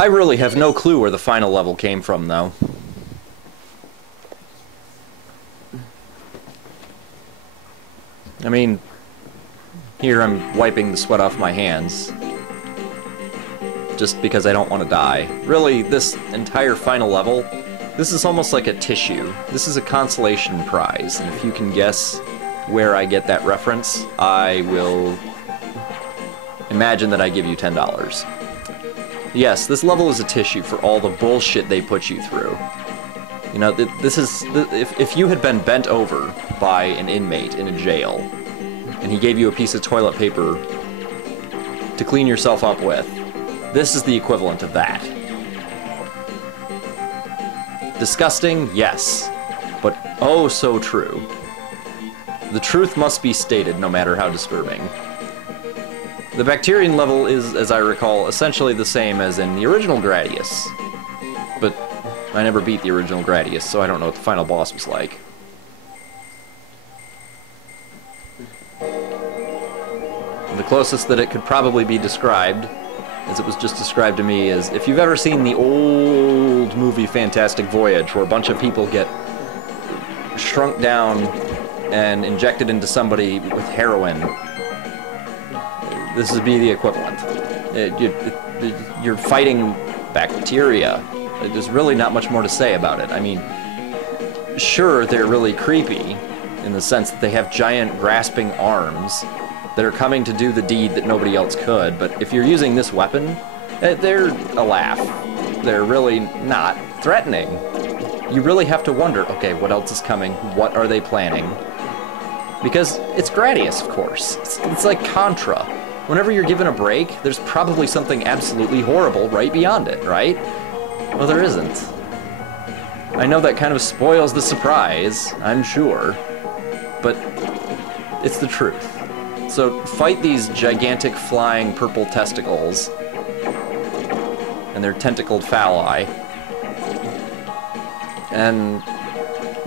I really have no clue where the final level came from, though. I mean, here I'm wiping the sweat off my hands. Just because I don't want to die. Really, this entire final level, this is almost like a tissue. This is a consolation prize, and if you can guess where I get that reference, I will imagine that I give you $10. Yes, this level is a tissue for all the bullshit they put you through. You know, this is... If you had been bent over by an inmate in a jail, and he gave you a piece of toilet paper to clean yourself up with, this is the equivalent of that. Disgusting? Yes. But oh so true. The truth must be stated, no matter how disturbing. The Bacterian level is, as I recall, essentially the same as in the original Gradius. But I never beat the original Gradius, so I don't know what the final boss was like. The closest that it could probably be described, as it was just described to me, is if you've ever seen the old movie Fantastic Voyage, where a bunch of people get shrunk down and injected into somebody with heroin, this would be the equivalent. You're fighting bacteria. There's really not much more to say about it. I mean, sure, they're really creepy in the sense that they have giant grasping arms that are coming to do the deed that nobody else could, but if you're using this weapon, they're a laugh. They're really not threatening. You really have to wonder, okay, what else is coming? What are they planning? Because it's Gradius, of course. It's like Contra. Whenever you're given a break, there's probably something absolutely horrible right beyond it, right? Well, there isn't. I know that kind of spoils the surprise, I'm sure, but it's the truth. So fight these gigantic flying purple testicles and their tentacled phalli. And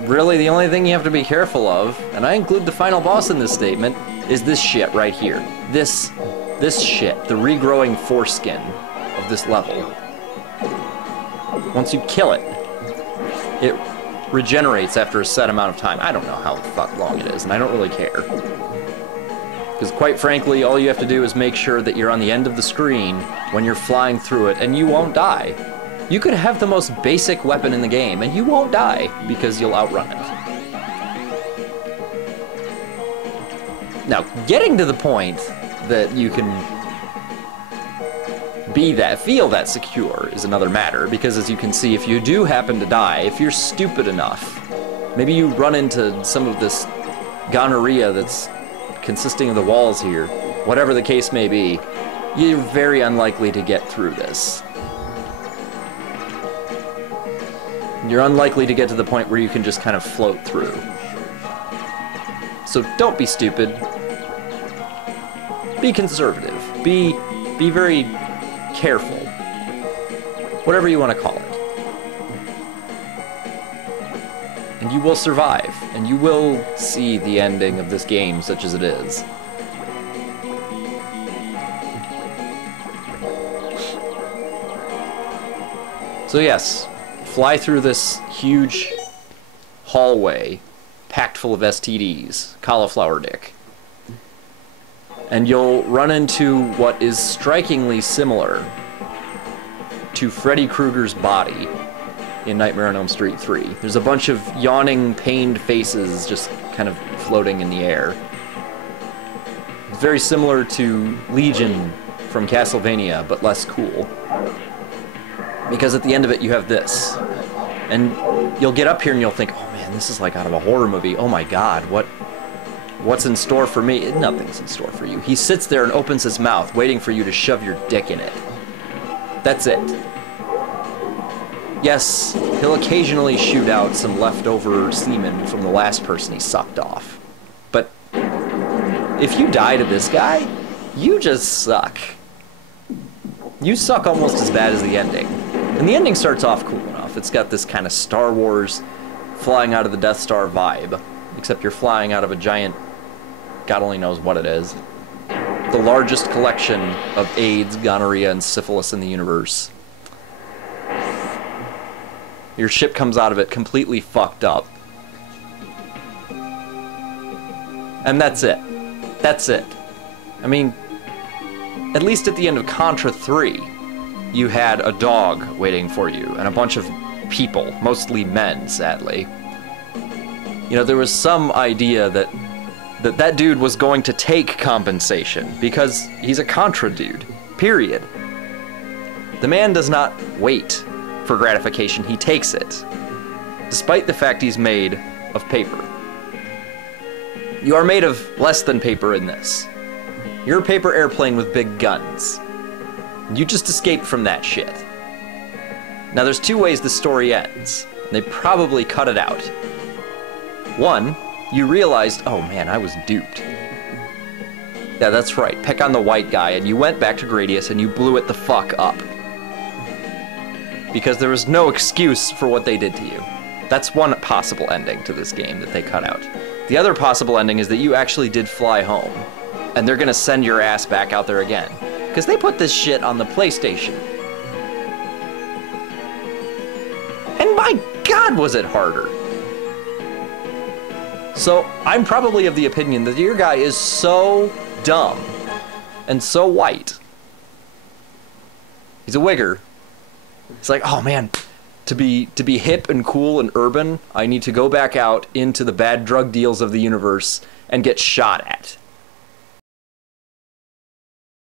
really the only thing you have to be careful of, and I include the final boss in this statement, is this shit right here. This shit, the regrowing foreskin of this level. Once you kill it, it regenerates after a set amount of time. I don't know how the fuck long it is, and I don't really care. Because quite frankly, all you have to do is make sure that you're on the end of the screen when you're flying through it, and you won't die. You could have the most basic weapon in the game, and you won't die, because you'll outrun it. Now, getting to the point that you can feel that secure is another matter, because as you can see, if you do happen to die, if you're stupid enough, maybe you run into some of this gonorrhea that's consisting of the walls here, whatever the case may be, you're very unlikely to get through this. You're unlikely to get to the point where you can just kind of float through. So don't be stupid. Be conservative. Be very careful. Whatever you want to call it. And you will survive, and you will see the ending of this game such as it is. So yes, fly through this huge hallway packed full of STDs, cauliflower dick. And you'll run into what is strikingly similar to Freddy Krueger's body in Nightmare on Elm Street 3. There's a bunch of yawning, pained faces just kind of floating in the air. It's very similar to Legion from Castlevania, but less cool. Because at the end of it you have this. And you'll get up here and you'll think, oh man, this is like out of a horror movie. Oh my god, what's in store for me? Nothing's in store for you. He sits there and opens his mouth, waiting for you to shove your dick in it. That's it. Yes, he'll occasionally shoot out some leftover semen from the last person he sucked off. But if you die to this guy, you just suck. You suck almost as bad as the ending. And the ending starts off cool enough. It's got this kind of Star Wars flying out of the Death Star vibe. Except you're flying out of a giant, God only knows what it is, the largest collection of AIDS, gonorrhea, and syphilis in the universe. Your ship comes out of it completely fucked up. And that's it. That's it. I mean, at least at the end of Contra 3, you had a dog waiting for you, and a bunch of people, mostly men, sadly. You know, there was some idea that dude was going to take compensation, because he's a Contra dude, period. The man does not wait for gratification, he takes it, despite the fact he's made of paper. You are made of less than paper in this. You're a paper airplane with big guns. You just escaped from that shit. Now there's two ways the story ends, and they probably cut it out. One, you realized, oh man, I was duped. Yeah, that's right, pick on the white guy, and you went back to Gradius and you blew it the fuck up. Because there was no excuse for what they did to you. That's one possible ending to this game that they cut out. The other possible ending is that you actually did fly home, and they're gonna send your ass back out there again. Because they put this shit on the PlayStation. And my god, was it harder. So, I'm probably of the opinion that your guy is so dumb and so white. He's a wigger. It's like, oh man, to be hip and cool and urban, I need to go back out into the bad drug deals of the universe and get shot at.